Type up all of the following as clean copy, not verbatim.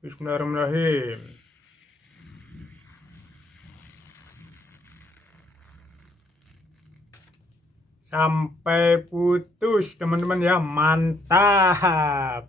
Bismillahirrahmanirrahim. Sampai putus teman-teman ya, mantap,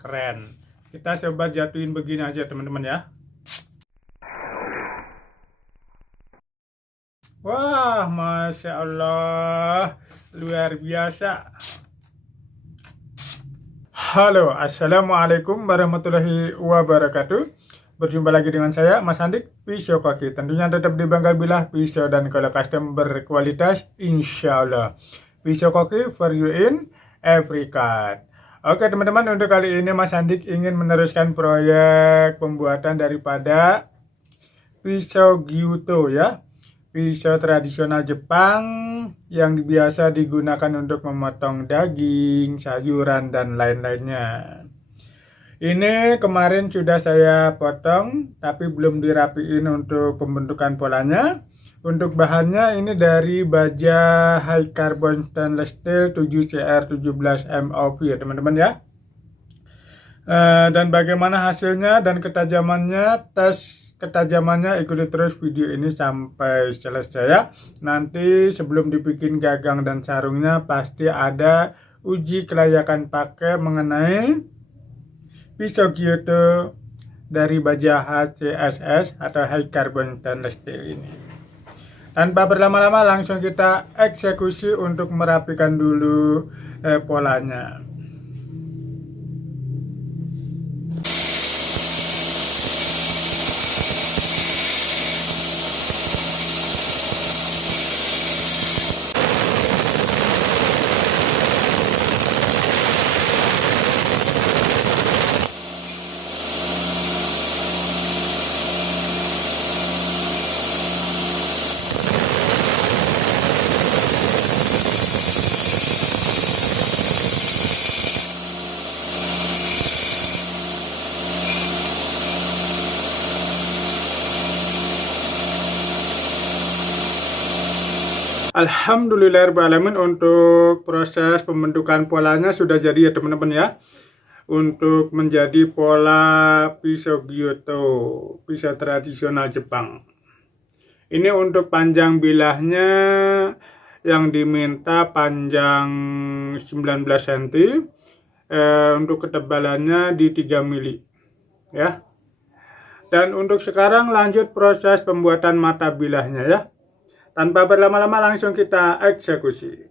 keren. Kita coba jatuhin begini aja teman-teman ya. Wah, Masya Allah, luar biasa. Halo, Assalamualaikum warahmatullahi wabarakatuh. Berjumpa lagi dengan saya, Mas Andik, pisau kaki. Tentunya tetap di Bangka Bilah, pisau dan kalau custom berkualitas, insya Allah. Pisau kaki for you in every cut. Oke teman-teman, untuk kali ini Mas Andik ingin meneruskan proyek pembuatan daripada pisau gyuto ya. Pisau tradisional Jepang yang biasa digunakan untuk memotong daging, sayuran, dan lain-lainnya. Ini kemarin sudah saya potong, tapi belum dirapiin untuk pembentukan polanya. Untuk bahannya ini dari baja high carbon stainless steel 7CR17 MOV ya teman-teman ya. Dan bagaimana hasilnya dan ketajamannya, tes ketajamannya ikuti terus video ini sampai selesai ya. Nanti sebelum dibikin gagang dan sarungnya pasti ada uji kelayakan pakai mengenai pisau gyuto dari baja HCSS atau high carbon stainless steel ini. Tanpa berlama-lama langsung kita eksekusi untuk merapikan dulu polanya. Alhamdulillahirrahmanirrahim, untuk proses pembentukan polanya sudah jadi ya teman-teman ya. Untuk menjadi pola pisau gyuto, pisau tradisional Jepang. Ini untuk panjang bilahnya yang diminta panjang 19 cm. Untuk ketebalannya di 3 mili ya. Dan untuk sekarang lanjut proses pembuatan mata bilahnya ya. Tanpa berlama-lama langsung kita eksekusi.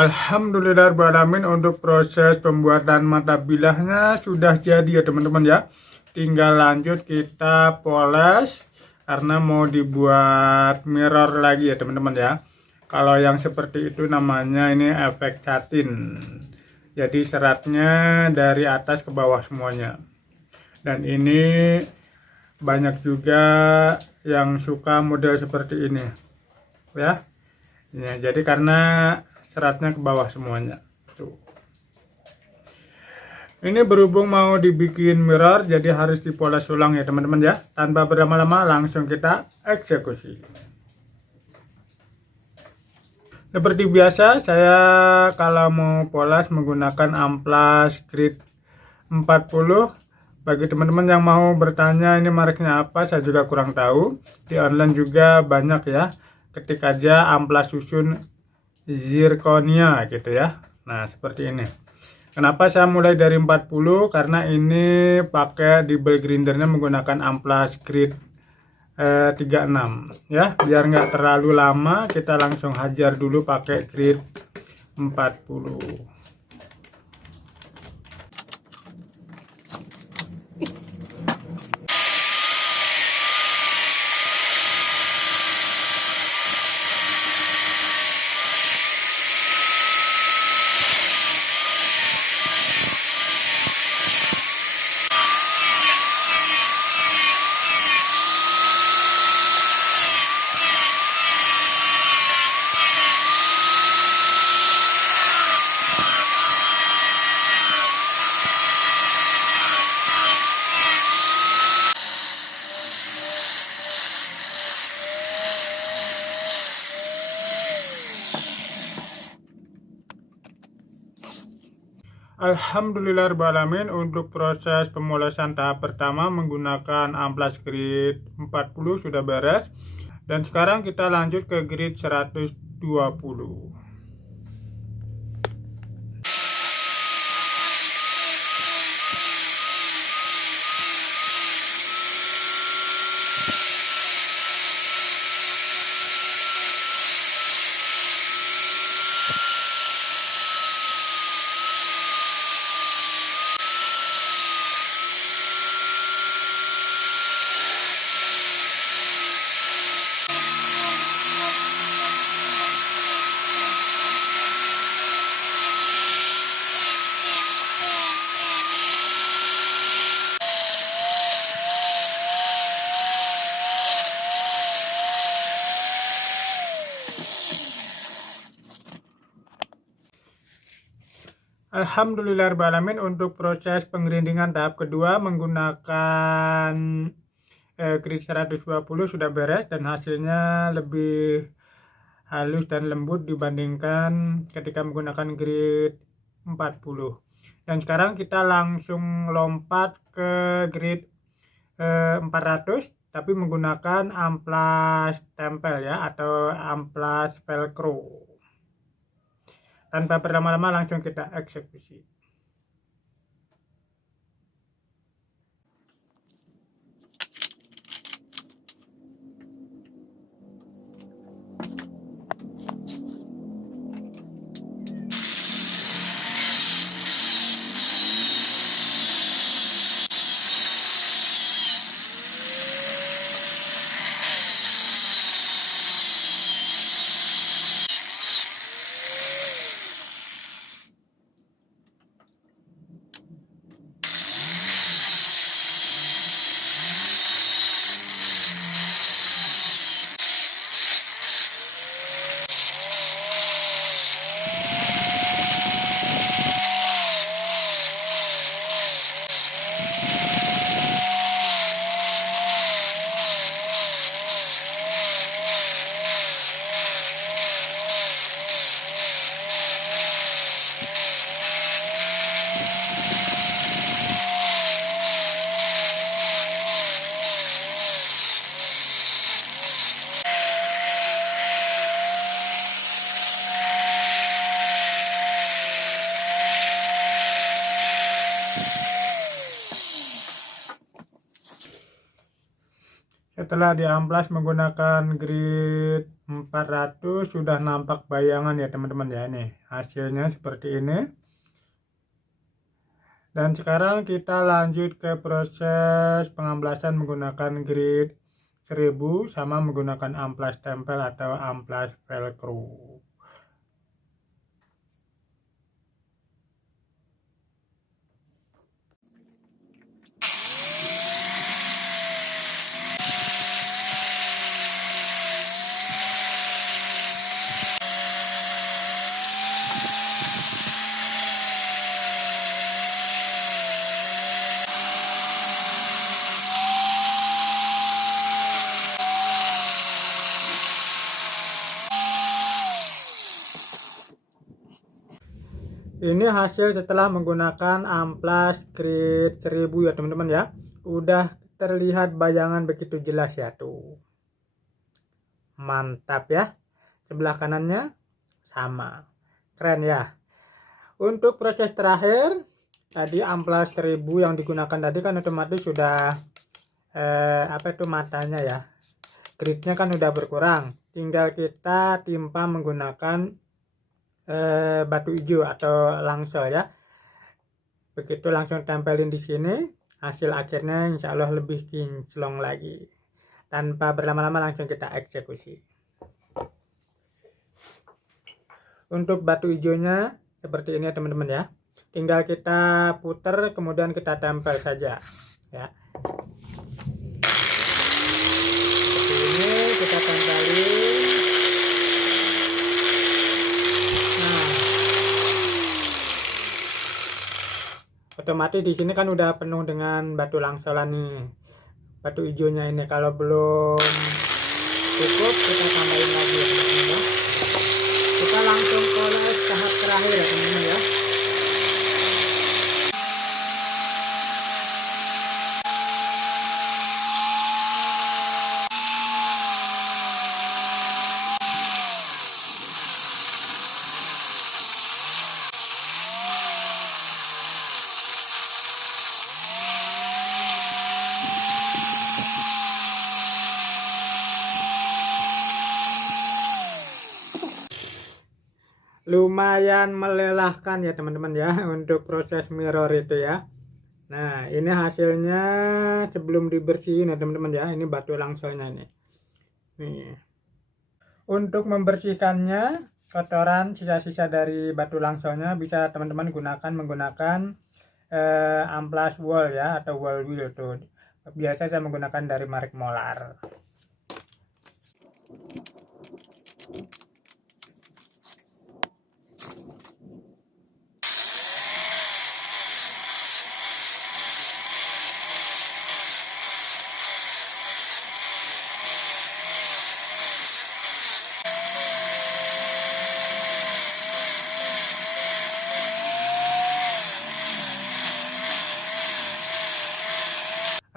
Alhamdulillahirrahmanirrahim, untuk proses pembuatan mata bilahnya sudah jadi ya teman-teman ya. Tinggal lanjut kita poles karena mau dibuat mirror lagi ya teman-teman ya. Kalau yang seperti itu namanya ini efek satin. Jadi seratnya dari atas ke bawah semuanya. Dan ini banyak juga yang suka model seperti ini. Ya. Ya, jadi karena seratnya ke bawah semuanya. Tuh. Ini berhubung mau dibikin mirror, jadi harus dipoles ulang ya teman-teman ya. Tanpa berlama-lama langsung kita eksekusi. Seperti biasa, saya kalau mau poles menggunakan amplas grid 40. Bagi teman-teman yang mau bertanya ini mereknya apa, saya juga kurang tahu. Di online juga banyak ya. Ketik aja amplas susun zirconia gitu ya. Nah, seperti ini. Kenapa saya mulai dari 40? Karena ini pakai double grindernya menggunakan amplas grid 36 ya, biar nggak terlalu lama kita langsung hajar dulu pakai grid 40. Alhamdulillahirrahmanirrahim, untuk proses pemolesan tahap pertama menggunakan amplas grid 40 sudah beres. Dan sekarang kita lanjut ke grid 120. Alhamdulillahirrahmanirrahim, untuk proses penggrindingan tahap kedua menggunakan grid 120 sudah beres dan hasilnya lebih halus dan lembut dibandingkan ketika menggunakan grid 40. Dan sekarang kita langsung lompat ke grid 400 tapi menggunakan amplas tempel ya, atau amplas velcro. Tanpa berlama-lama langsung kita eksekusi. Setelah diamplas menggunakan grid 400 sudah nampak bayangan ya teman-teman ya, ini hasilnya seperti ini. Dan sekarang kita lanjut ke proses pengamplasan menggunakan grid 1000 sama menggunakan amplas tempel atau amplas velcro. Ini hasil setelah menggunakan amplas grade 1000 ya teman-teman ya. Udah terlihat bayangan begitu jelas ya tuh. Mantap ya. Sebelah kanannya sama. Keren ya. Untuk proses terakhir, tadi amplas 1000 yang digunakan tadi kan otomatis sudah matanya ya. Gridnya kan udah berkurang. Tinggal kita timpa menggunakan batu hijau atau langsol ya. Begitu langsung tempelin di sini, hasil akhirnya insya Allah lebih kinclong lagi. Tanpa berlama-lama langsung kita eksekusi. Untuk batu hijaunya seperti ini ya teman-teman ya. Tinggal kita puter kemudian kita tempel saja ya. Seperti ini kita tempelin. Otomatis di sini kan udah penuh dengan batu langsolan nih, batu hijaunya ini. Kalau belum cukup kita tambahin lagi ya teman-teman ya. Kita langsung poles tahap terakhir ya teman-teman ya. Lumayan melelahkan ya teman-teman ya untuk proses mirror itu ya. Nah ini hasilnya sebelum dibersihin ya teman-teman ya. Ini batu langsolnya nih. Untuk membersihkannya, kotoran sisa-sisa dari batu langsolnya bisa teman-teman gunakan menggunakan amplas wall ya atau wall wheel tuh. Biasa saya menggunakan dari merek Molar.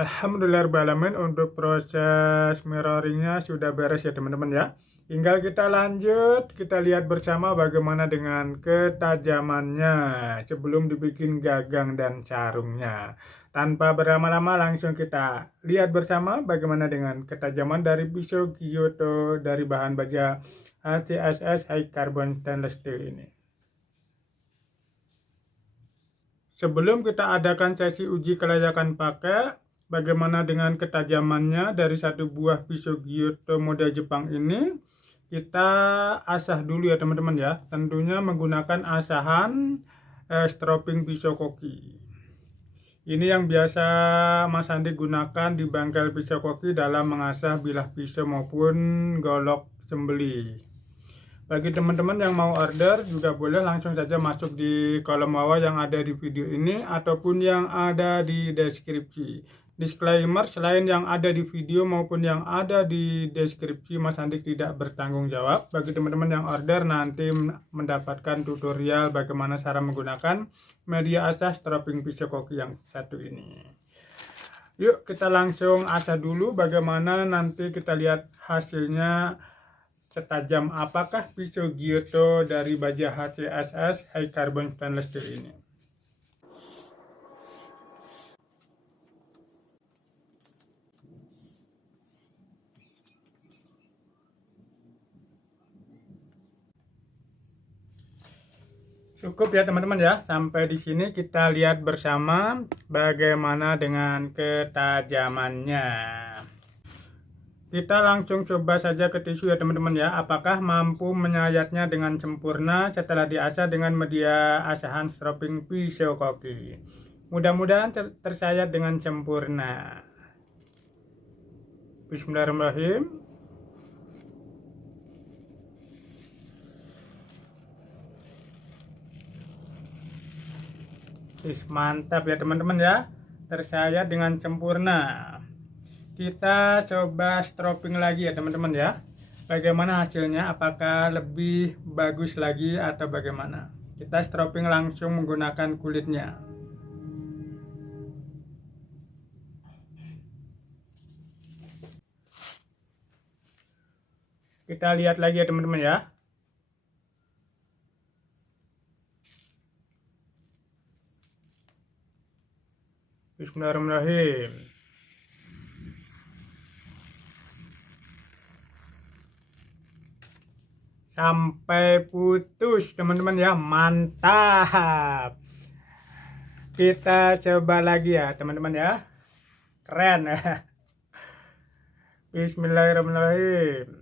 Alhamdulillahirrahmanirrahim, untuk proses mirroringnya sudah beres ya teman-teman ya. Tinggal kita lanjut, kita lihat bersama bagaimana dengan ketajamannya sebelum dibikin gagang dan carungnya. Tanpa berlama-lama langsung kita lihat bersama bagaimana dengan ketajaman dari pisau Giotto dari bahan baja HCSS High Carbon Stainless Steel ini. Sebelum kita adakan sesi uji kelayakan pakai, bagaimana dengan ketajamannya dari satu buah pisau Giotto model Jepang ini, kita asah dulu ya teman-teman ya. Tentunya menggunakan asahan stropping pisau koki. Ini yang biasa Mas Andi gunakan di bengkel pisau koki dalam mengasah bilah pisau maupun golok sembelih. Bagi teman-teman yang mau order juga boleh langsung saja masuk di kolom bawah yang ada di video ini ataupun yang ada di deskripsi. Disclaimer, selain yang ada di video maupun yang ada di deskripsi, Mas Andi tidak bertanggung jawab. Bagi teman-teman yang order nanti mendapatkan tutorial bagaimana cara menggunakan media asah stropping pisau koki yang satu ini. Yuk kita langsung asah dulu bagaimana nanti kita lihat hasilnya. Setajam apakah pisau Giotto dari baja HCSS High Carbon Stainless Steel ini. Cukup ya teman-teman ya. Sampai di sini kita lihat bersama bagaimana dengan ketajamannya. Kita langsung coba saja ke tisu ya teman-teman ya, apakah mampu menyayatnya dengan sempurna setelah diasah dengan media asahan stropping pisau koki. Mudah-mudahan tersayat dengan sempurna. Bismillahirrahmanirrahim. Mantap ya teman-teman ya, tersayat dengan sempurna. Kita coba stropping lagi ya teman-teman ya, bagaimana hasilnya, apakah lebih bagus lagi atau bagaimana. Kita stropping langsung menggunakan kulitnya. Kita lihat lagi ya teman-teman ya. Bismillahirrahmanirrahim. Sampai putus teman-teman ya, mantap. Kita coba lagi ya teman-teman ya, keren ya. Bismillahirrahmanirrahim.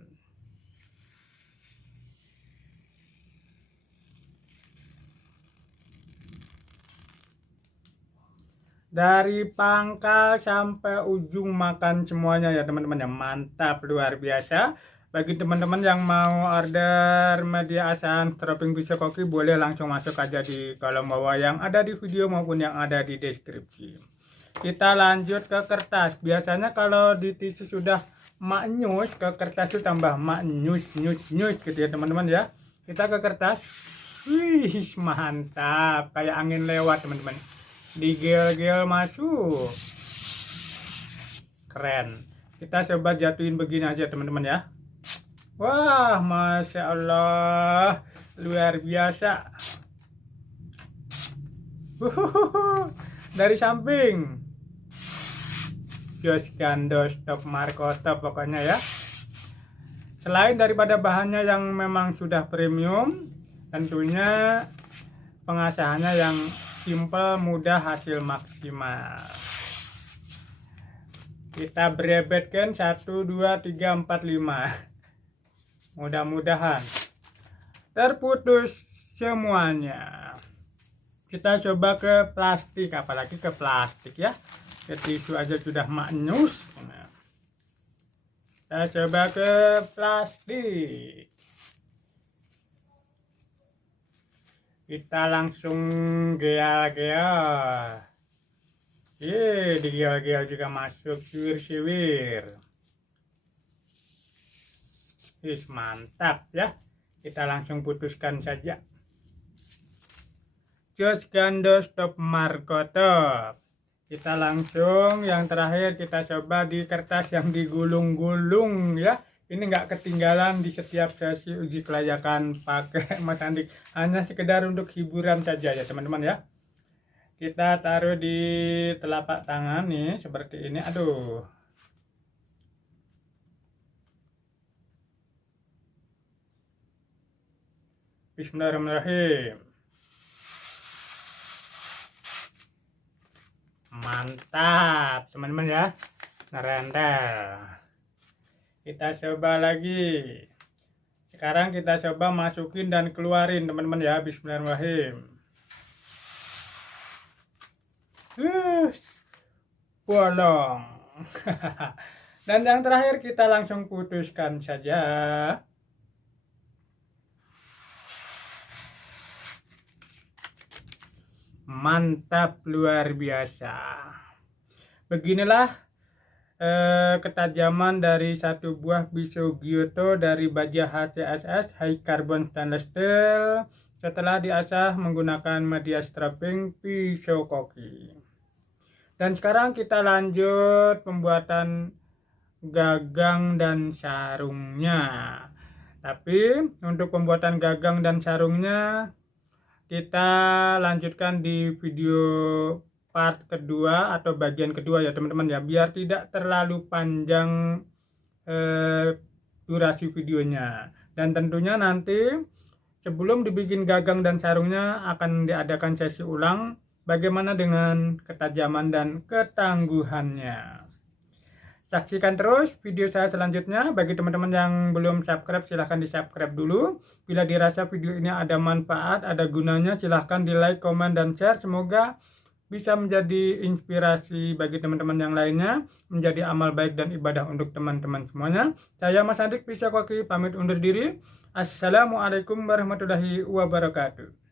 Dari pangkal sampai ujung makan semuanya ya teman-teman ya, mantap luar biasa. Bagi teman-teman yang mau order media asahan stropping pisau koki, boleh langsung masuk aja di kolom bawah yang ada di video maupun yang ada di deskripsi. Kita lanjut ke kertas. Biasanya kalau di tisu sudah maknyus, ke kertas itu tambah maknyus gitu ya teman-teman ya. Kita ke kertas. Wih, mantap, kayak angin lewat teman-teman. Digel-gel masuk. Keren. Kita coba jatuhin begini aja teman-teman ya. Wah, Masya Allah, luar biasa. Dari samping. Jos Gandos Top Markoto pokoknya ya. Selain daripada bahannya yang memang sudah premium, tentunya pengasahannya yang simple, mudah, hasil maksimal. Kita berebetkan 1, 2, 3, 4, 5. Mudah-mudahan terputus semuanya. Kita coba ke plastik, apalagi ke plastik ya. Ke tisu aja sudah maknyus. Nah, kita coba ke plastik. Kita langsung geal-geal. Digeal-geal juga masuk, siwir-siwir. Mantap ya. Kita langsung putuskan saja. Jos Gandos Top Markoto. Kita langsung yang terakhir kita coba di kertas yang digulung-gulung ya. Ini nggak ketinggalan di setiap sesi uji kelayakan pakai Mas Andik. Hanya sekedar untuk hiburan saja ya teman-teman ya. Kita taruh di telapak tangan nih seperti ini. Aduh. Bismillahirrahmanirrahim. Mantap teman-teman ya, ngerendel. Kita coba lagi. Sekarang kita coba masukin dan keluarin teman-teman ya. Bismillahirrahmanirrahim. Bolong. Dan yang terakhir kita langsung putuskan saja. Mantap luar biasa. Beginilah ketajaman dari satu buah pisau Giotto dari baja HCSS High Carbon Stainless Steel setelah diasah menggunakan media stropping pisau koki. Dan sekarang kita lanjut pembuatan gagang dan sarungnya. Tapi untuk pembuatan gagang dan sarungnya kita lanjutkan di video part kedua atau bagian kedua ya teman-teman ya, biar tidak terlalu panjang durasi videonya. Dan tentunya nanti sebelum dibikin gagang dan sarungnya akan diadakan sesi ulang bagaimana dengan ketajaman dan ketangguhannya. Saksikan terus video saya selanjutnya. Bagi teman-teman yang belum subscribe, silahkan di subscribe dulu. Bila dirasa video ini ada manfaat, ada gunanya, silahkan di like, komen, dan share. Semoga bisa menjadi inspirasi bagi teman-teman yang lainnya, menjadi amal baik dan ibadah untuk teman-teman semuanya. Saya Mas Andik Pisau Koki pamit undur diri. Assalamualaikum warahmatullahi wabarakatuh.